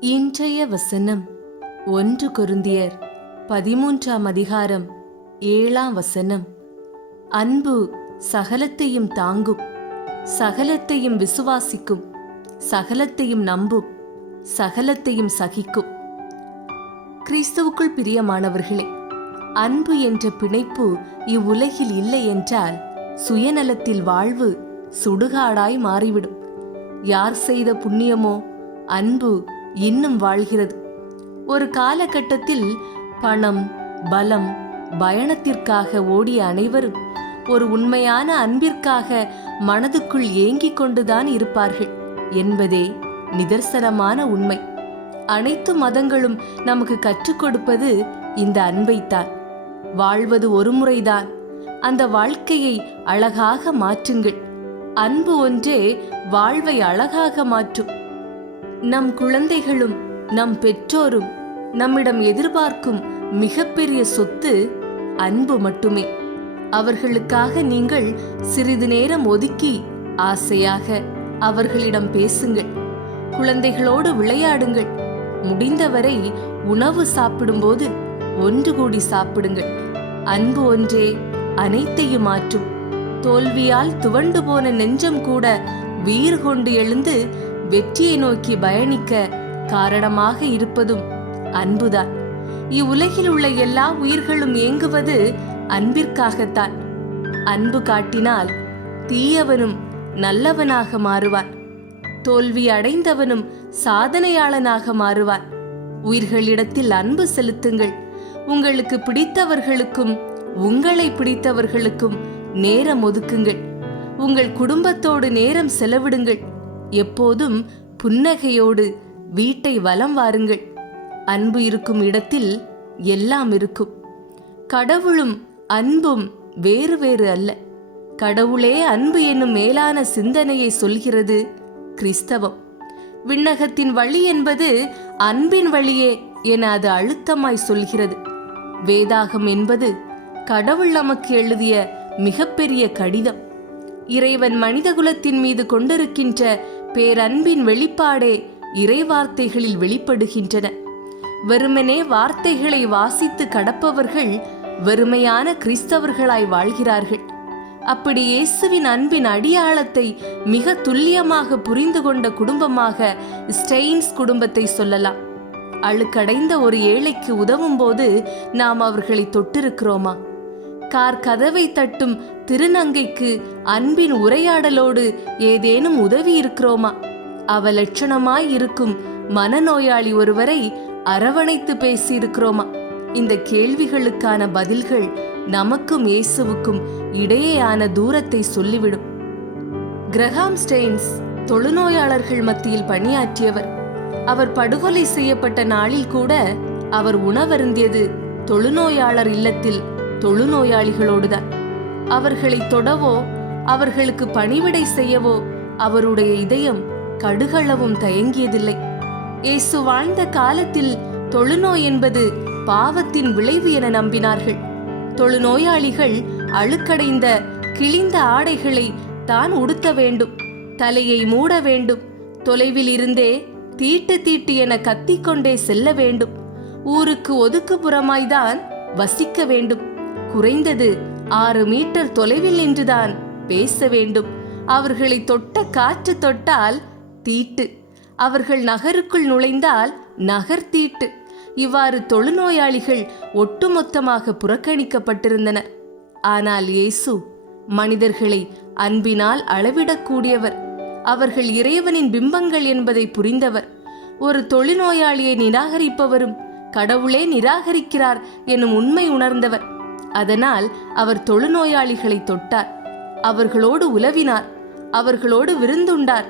இன்றைய வசனம் ஒன்று கொருந்தியர் பதிமூன்றாம் அதிகாரம் ஏழாம் வசனம். அன்பு சகலத்தையும் தாங்கும் சகலத்தையும் விசுவாசிக்கும் சகலத்தையும் நம்பும் சகலத்தையும் சகிக்கும். கிறிஸ்துவுக்குள் பிரியமானவர்களே அன்பு என்ற பிணைப்பு இவ்வுலகில் இல்லை என்றால் சுயநலத்தில் வாழ்வு சுடுகாடாய் மாறிவிடும். யார் செய்த புண்ணியமோ அன்பு இன்னும் வாழ்கிறது. ஒரு காலகட்டத்தில் பணம் பலம் பயணத்திற்காக ஓடிய அனைவரும் ஒரு உண்மையான அன்பிற்காக மனதுக்குள் ஏங்கிக் கொண்டுதான் இருப்பார்கள் என்பதே நிதர்சனமான உண்மை. அனைத்து மதங்களும் நமக்கு கற்றுக் கொடுப்பது இந்த அன்பைத்தான். வாழ்வது ஒரு முறைதான். அந்த வாழ்க்கையை அழகாக மாற்றுங்கள். அன்பு ஒன்றே வாழ்வை அழகாக மாற்றும். நம் குழந்தைகளும் நம் பெற்றோரும் நம்மிடம் எதிர்பார்க்கும் மிகப்பெரிய சொத்து அன்பு மட்டுமே. அவர்களுக்காக நீங்கள் சிறிது நேரம் ஒதுக்கி ஆசையாக அவர்களிடம் பேசுங்கள். குழந்தைகளோடு விளையாடுங்கள். முடிந்தவரை உணவு சாப்பிடும்போது ஒன்று கூடி சாப்பிடுங்கள். அன்பு ஒன்றே அனைத்தையும் மாற்றும். தோல்வியால் துவண்டு போன நெஞ்சம் கூட வீர் கொண்டு எழுந்து வெற்றியை நோக்கி பயணிக்க காரணமாக இருப்பதும் அன்புதான். இவ்வுலகில் உள்ள எல்லா உயிர்களும் ஏங்குவது அன்பிற்காகத்தான். அன்பு காட்டினால் தீயவனும் நல்லவனாக மாறுவான். தோல்வி அடைந்தவனும் சாதனையாளனாக மாறுவான். உயிர்களிடத்தில் அன்பு செலுத்துங்கள். உங்களுக்கு பிடித்தவர்களுக்கும் உங்களை பிடித்தவர்களுக்கும் நேரம் ஒதுக்குங்கள். உங்கள் குடும்பத்தோடு நேரம் செலவிடுங்கள். எப்போதும் புன்னகையோடு வீட்டை வலம் வாருங்கள். அன்பு இருக்கும் இடத்தில் எல்லாம் இருக்கும். கடவுளும் அன்பும் வேறு வேறு அல்ல. கடவுளே அன்பு என்னும் மேலான சிந்தனையை சொல்கிறது கிறிஸ்தவம். விண்ணகத்தின் வழி என்பது அன்பின் வழியே என அது அழுத்தமாய் சொல்கிறது. வேதாகம் என்பது கடவுள் நமக்கு எழுதிய மிகப்பெரிய கடிதம். இறைவன் மனிதகுலத்தின் மீது கொண்டிருக்கின்ற பேரன்பின் வெளிப்பாடே இறைவார்த்தைகளில் வெளிப்படுகின்றன. வெறுமனே வார்த்தைகளை வாசித்து கடப்பவர்கள் வெறுமையான கிறிஸ்தவர்களாய் வாழ்கிறார்கள். அப்படி இயேசுவின் அன்பின் அடியாளத்தை மிக துல்லியமாக புரிந்து கொண்ட குடும்பமாக ஸ்டெயின்ஸ் குடும்பத்தை சொல்லலாம். அழுக்கடைந்த ஒரு ஏழைக்கு உதவும் போது நாம் அவர்களை தொட்டிருக்கிறோமா? கார் கதவை தட்டும் திருநங்கைக்கு அன்பின் உரையாடலோடு ஏதேனும் உதவி இருக்கிறோமா? அவலட்சணமாய் இருக்கும் மனநோயாளி ஒருவரை அரவணைத்து பேசியிருக்கிறோமா? இந்த கேள்விகளுக்கான பதில்கள் நமக்கும் இயேசுவுக்கும் இடையேயான தூரத்தை சொல்லிவிடும். கிரஹாம் ஸ்டெயின்ஸ் தொழுநோயாளர்கள் மத்தியில் பணியாற்றியவர். அவர் படுகொலை செய்யப்பட்ட நாளில் கூட அவர் உணவருந்தியது தொழுநோயாளர் இல்லத்தில் தொழுநோயாளிகளோடுதான். அவர்களை தொடவோ அவர்களுக்கு பணிவிடை செய்யவோ அவருடைய இதயம் கடுகளவும் தயங்கியதில்லை. இயேசு வாழ்ந்த காலத்தில் தொழுநோய் என்பது பாவத்தின் விளைவு என நம்பினார்கள். தொழுநோயாளிகள் அழுக்கடைந்த கிழிந்த ஆடைகளை தான் உடுத்த வேண்டும் தலையை மூட வேண்டும் தொலைவில் இருந்தே தீட்டு தீட்டு என கத்திக்கொண்டே செல்ல வேண்டும் ஊருக்கு ஒதுக்குப்புறமாய்தான் வசிக்க வேண்டும் குறைந்தது ஆறு மீட்டர் தொலைவில் நின்றுதான். பேச வேண்டும். அவர்களை தொட்ட காற்று தொட்டால் தீட்டு. அவர்கள் நகருக்குள் நுழைந்தால் நகர் தீட்டு. இவ்வாறு தொழுநோயாளிகள் ஒட்டுமொத்தமாக புறக்கணிக்கப்பட்டிருந்தனர் ஆனால் இயேசு மனிதர்களை அன்பினால் அளவிடக்கூடியவர். அவர்கள் இறைவனின் பிம்பங்கள் என்பதை புரிந்தவர். ஒரு தொழுநோயாளியை நிராகரிப்பவரும் கடவுளே நிராகரிக்கிறார் எனும் உண்மை உணர்ந்தவர். அதனால் அவர் தொழுநோயாளிகளை தொட்டார். அவர்களோடு உலவினார். அவர்களோடு விருந்துண்டார்.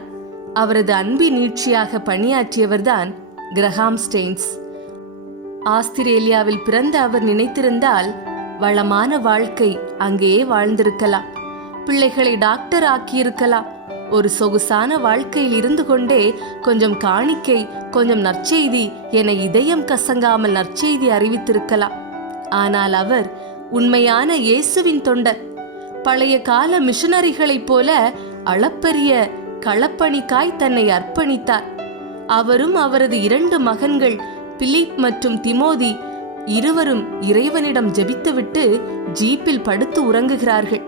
அவரது அன்பின் நீட்சியாக பணியாற்றியவர்தான் கிரஹாம் ஸ்டெயின்ஸ். ஆஸ்திரேலியாவில் பிறந்த அவர் நினைத்திருந்தால் வளமான வாழ்க்கை அங்கேயே வாழ்ந்திருக்கலாம். பிள்ளைகளை டாக்டர் ஆக்கியிருக்கலாம். ஒரு சொகுசான வாழ்க்கையில் இருந்து கொண்டே கொஞ்சம் காணிக்கை கொஞ்சம் நற்செய்தி என இதயம் கசங்காமல் நற்செய்தி அறிவித்திருக்கலாம். ஆனால் அவர் உண்மையான இயேசுவின் தொண்டர். பழைய கால மிஷனரிகளைப் போல அளப்பரிய களப்பணிக்காய் தன்னை அர்ப்பணித்தார். அவரும் அவரது இரண்டு மகன்கள் பிலிப் மற்றும் திமோதி இருவரும் இறைவனிடம் ஜெபித்துவிட்டு ஜீப்பில் படுத்து உறங்குகிறார்கள்.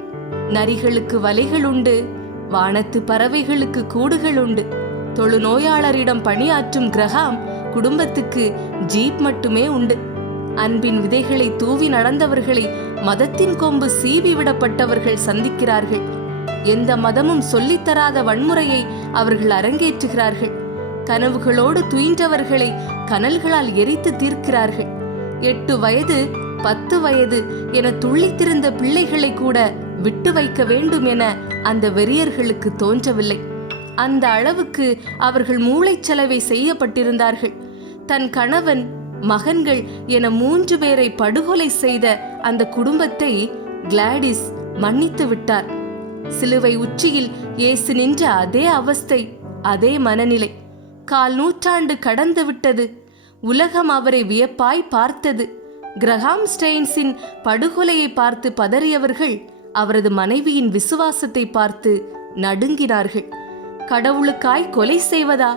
நரிகளுக்கு வலைகள் உண்டு வானத்து பறவைகளுக்கு கூடுகள் உண்டு. தொழுநோயாளரிடம் பணியாற்றும் கிரகாம் குடும்பத்துக்கு ஜீப் மட்டுமே உண்டு. அன்பின் விதைகளை தூவி நடந்தவர்களை மதத்தின் கொம்பு சீவி விடப்பட்டவர்கள் சந்திக்கிறார்கள். எந்த மதமும் சொல்லித்தராத வன்முறையை அவர்கள் அரங்கேற்றுகிறார்கள். கனவுகளோடு துயின்றவர்களை கனல்களால் எரித்து தீர்க்கிறார்கள். எட்டு வயது பத்து வயது என துள்ளித்திருந்த பிள்ளைகளை கூட விட்டு வைக்க வேண்டும் என அந்த வெறியர்களுக்கு தோன்றவில்லை. அந்த அளவுக்கு அவர்கள் மூளைச்சலவை செய்யப்பட்டிருந்தார்கள். தன் கணவன் மகன்கள் என மூன்று பேரை படுகொலை செய்த அந்த குடும்பத்தை கிளாடிஸ் மன்னித்து விட்டார். சிலுவை உச்சியில் இயேசு நின்ற அதே அவஸ்தை அதே மனநிலை. கால் நூற்றாண்டு கடந்து விட்டது. உலகம் அவரை வியப்பாய் பார்த்தது. கிரஹாம் ஸ்டெயின்ஸின் படுகொலையை பார்த்து பதறியவர்கள் அவரது மனைவியின் விசுவாசத்தை பார்த்து நடுங்கினார்கள். கடவுளுக்காய் கொலை செய்வதா?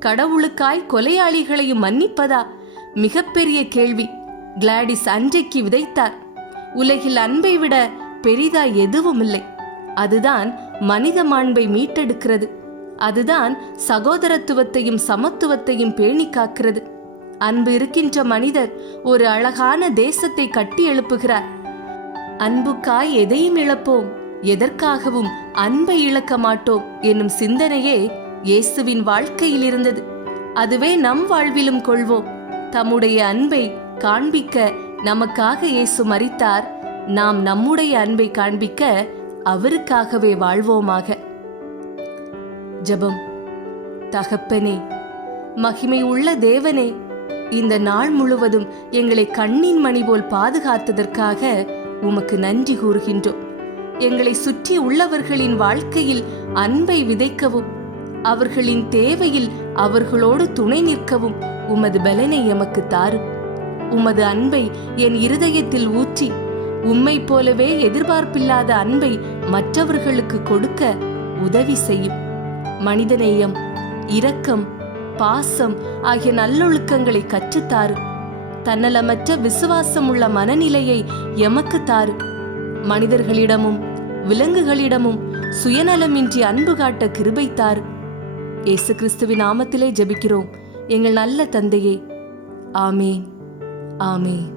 கடவுளுக்காய் கொலையாளிகளையும் மன்னிப்பதா? மிகப்பெரிய கேள்வி. கிளாடிஸ் அன்றைக்கு விதைத்தார். உலகில் அன்பை விட பெரிதா எதுவும் இல்லை அதுதான் மனித மாண்பை மீட்டெடுக்கிறது. அதுதான் சகோதரத்துவத்தையும் சமத்துவத்தையும் பேணி காக்கிறது. அன்பு இருக்கின்ற மனிதர் ஒரு அழகான தேசத்தை கட்டி எழுப்புகிறார். அன்புக்காய் எதையும் இழப்போம். எதற்காகவும் அன்பை இழக்க மாட்டோம் என்னும் சிந்தனையே இயேசுவின் வாழ்க்கையில் இருந்தது அதுவே நம் வாழ்விலும் கொள்வோம். தம்முடைய அன்பை காண்பிக்க நமக்காக இயேசு மரித்தார். நாம் நம்முடைய அன்பை காண்பிக்க அவருக்காகவே வாழ்வோமாக. ஜெபம். தகப்பனே மகிமை உள்ள தேவனே இந்த நாள் முழுவதும் எங்களை கண்ணின் மணி போல் பாதுகாத்ததற்காக உமக்கு நன்றி கூறுகின்றோம். எங்களை சுற்றி உள்ளவர்களின் வாழ்க்கையில் அன்பை விதைக்கவும் அவர்களின் தேவையில் அவர்களோடு துணை நிற்கவும் உமது பலனை எமக்கு தாரும். உமது அன்பை என் இருதயத்தில் ஊற்றி உம்மை போலவே எதிர்பார்ப்பில்லாத அன்பை மற்றவர்களுக்கு கொடுக்க உதவி செய்யும். மனிதநேயம் இரக்கம் பாசம் ஆகிய நல்லொழுக்கங்களை கற்றுத்தாரு தன்னலமற்ற விசுவாசம் உள்ள மனநிலையை எமக்கு தாரு மனிதர்களிடமும் விலங்குகளிடமும் சுயநலமின்றி அன்பு காட்ட கிருபைத்தார் இயேசு கிறிஸ்துவின் நாமத்திலே ஜெபிக்கிறோம். எங்கள் நல்ல தந்தையே. ஆமேன். ஆமேன்.